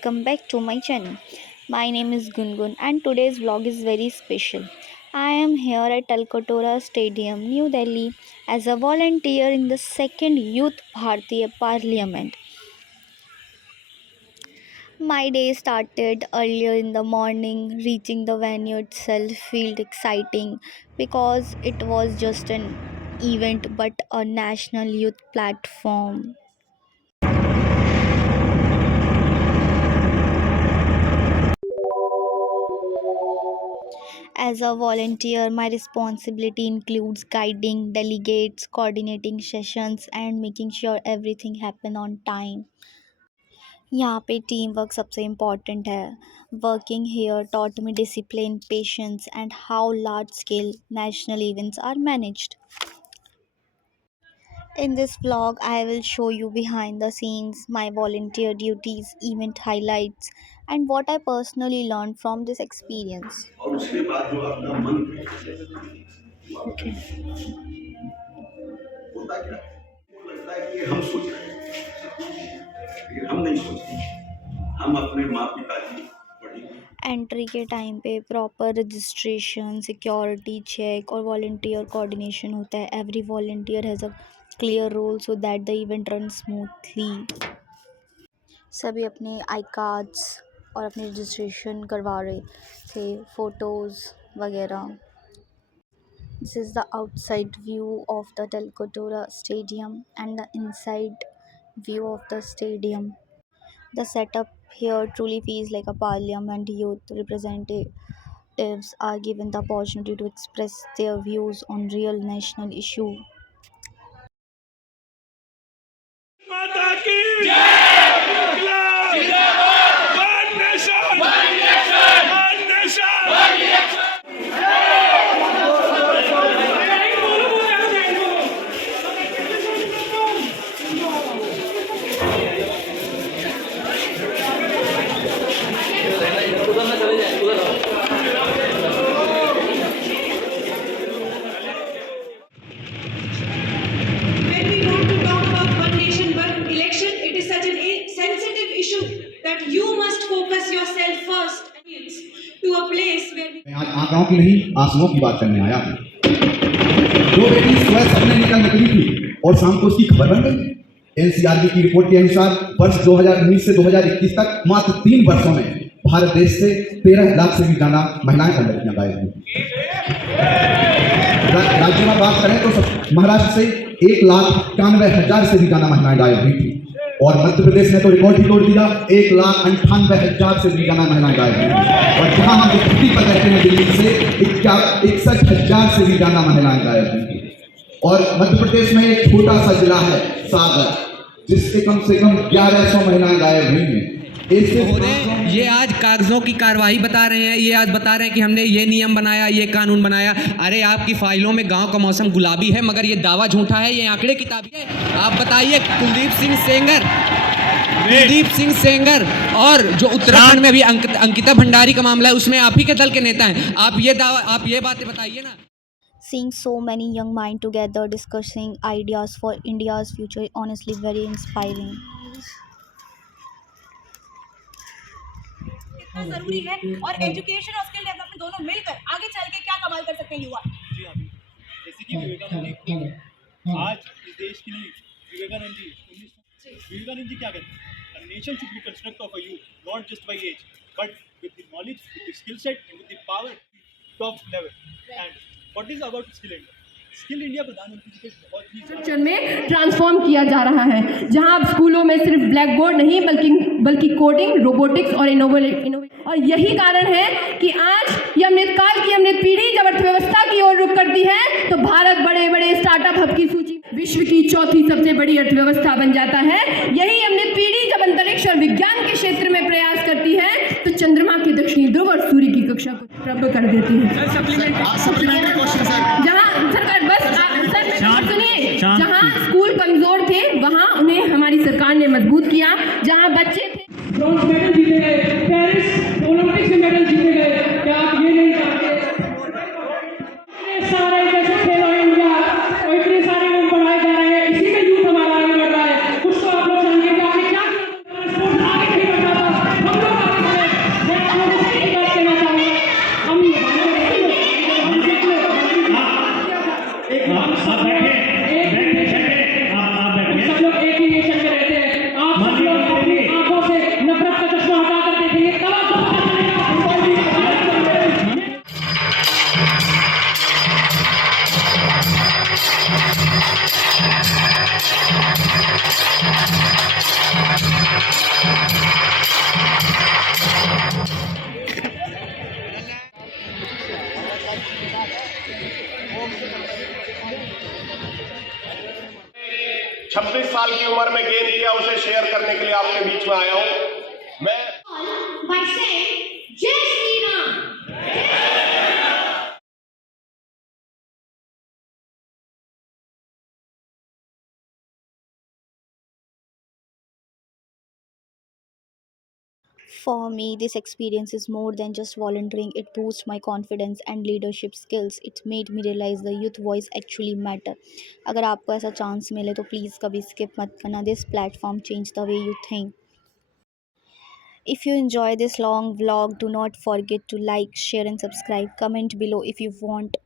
welcome back to my channel. My name is Gungun and today's vlog is very special. I am here at Talkatoora Stadium, New Delhi as a volunteer in the second Youth Bharatiya Parliament. My day started earlier in the morning. Reaching the venue itself felt exciting because it was just an event but a national youth platform. As a volunteer, my responsibility includes guiding delegates, coordinating sessions, and making sure everything happen on time. यहाँ पे team work सबसे इम्पॉर्टेंट है. Working here taught me discipline, patience, and how large scale national events are managed. In this vlog, I will show you behind the scenes, my volunteer duties, event highlights, and what I personally learned from this experience. और उसके बाद जो अपना मन okay. होता क्या है? वो लगता है कि हम सोच रहे हैं, लेकिन हम नहीं सोचते. हम अपने माँ पिता की एंट्री के टाइम पे प्रॉपर रजिस्ट्रेशन, सिक्योरिटी चेक और वॉलंटियर कोऑर्डिनेशन होता है. Every volunteer has a clear role so that the event run smoothly. सभी अपने आई कार्ड्स और अपनी रजिस्ट्रेशन करवा रहे थे, फ़ोटोज़ वगैरह. This is the outside view of the Talkatoora Stadium and the inside view of the stadium. The setup here truly feels like a parliament. Youth representatives are given the opportunity to express their views on real national issue. माता की One nation! One nation! One nation! One nation! मैं आज आंकड़ों की नहीं आंसुओं की बात करने आया हूँ. जो बेटी सुबह सपने निकल निकली थी और शाम को उसकी खबर बन गई. एनसीआरबी की रिपोर्ट के अनुसार वर्ष 2019 से 2021 तक मात्र 3 वर्षों में भारत देश से 13 लाख से भी ज्यादा महिलाएं और लड़कियां गायब हुई. राज्य में बात करें तो महाराष्ट्र से 1,91,000 से भी ज्यादा महिलाएं गायब हुई थी और मध्य प्रदेश ने तो रिकॉर्ड ही तोड़ दिया. 1,98,000 से भी ज्यादा महिलाएं गायब हुई. और जहां हम छुट्टी पर रहते हैं दिल्ली से 61,000 से भी ज्यादा महिलाएं गायब हुई. और मध्य प्रदेश में एक छोटा सा जिला है सागर, जिससे कम से कम 1100 महिलाएं गायब हुई हैं. ये आज कागजों की कार्रवाई बता रहे हैं, ये आज बता रहे हैं कि हमने ये नियम बनाया, ये कानून बनाया. अरे आपकी फाइलों में गांव का मौसम गुलाबी है, मगर ये दावा झूठा है, ये आंकड़े किताबी है. आप बताइए. कुलदीप सिंह सेंगर और जो उत्तराखंड में अभी अंकिता भंडारी का मामला है, उसमें आप ही के दल के नेता हैं. आप ये बातें बताइए ना. Seeing so many young minds together discussing ideas for India's future honestly very inspiring. कितना जरूरी है और एजुकेशन और स्किल डेवलपमेंट दोनों मिलकर आगे चल के क्या कमाल कर सकते हैं युवा. जी हाँ, जैसे कि विवेकानंद आज इस देश के लिए विवेकानंद जी क्या कहते हैं? A nation should be constructed of a youth, not just by age, but with the knowledge, with the skill set, and with the power top level. And what is about Skill India? Skill India प्रधानमंत्री जी के बहुत ही स्ट्रक्चर में ट्रांसफॉर्म किया जा रहा है, जहां अब स्कूलों में सिर्फ ब्लैक बोर्ड नहीं बल्कि कोडिंग, रोबोटिक्स और इनोवेशन. और यही कारण है कि आज ये अमृतकाल की अमृत पीढ़ी जब अर्थव्यवस्था की ओर रुख करती है तो भारत बड़े बड़े स्टार्टअप हब की सूची विश्व की चौथी सबसे बड़ी अर्थव्यवस्था बन जाता है. यही अमृत पीढ़ी जब अंतरिक्ष और विज्ञान के क्षेत्र में प्रयास करती है तो चंद्रमा के दक्षिणी ध्रुव और सूर्य की कक्षा को प्राप्त कर देती है. जहाँ सरकार सुनिए, जहाँ स्कूल कमजोर थे वहाँ उन्हें हमारी सरकार ने मजबूत किया. जहाँ बच्चे थे ब्रॉन्ज मेडल जीते गए, पेरिस ओलंपिक्स में मेडल जीते गए. क्या आप ये नहीं जानते? इतने सारे जैसे खेलो इंडिया और इतने सारे लोग बढ़ाए जा रहे हैं, इसी में यूथ हमारा आगे बढ़ रहा है. कुछ तो आप लोग जानेंगे कि आगे क्या स्पोर्ट्स आगे नहीं बढ़ रहा था. छब्बीस साल की उम्र में गेन किया, उसे शेयर करने के लिए आपके बीच में आया हूं मैं। by saying Jai Shri Ram. For me, this experience is more than just volunteering. It boosts my confidence and leadership skills. It made me realize the youth voice actually matter. अगर आपको ऐसा चांस मिले तो प्लीज़ कभी skip मत करना. This platform changed the way you think. If you enjoy this long vlog, do not forget to like, share and subscribe. Comment below if you want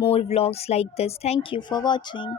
more vlogs like this. Thank you for watching.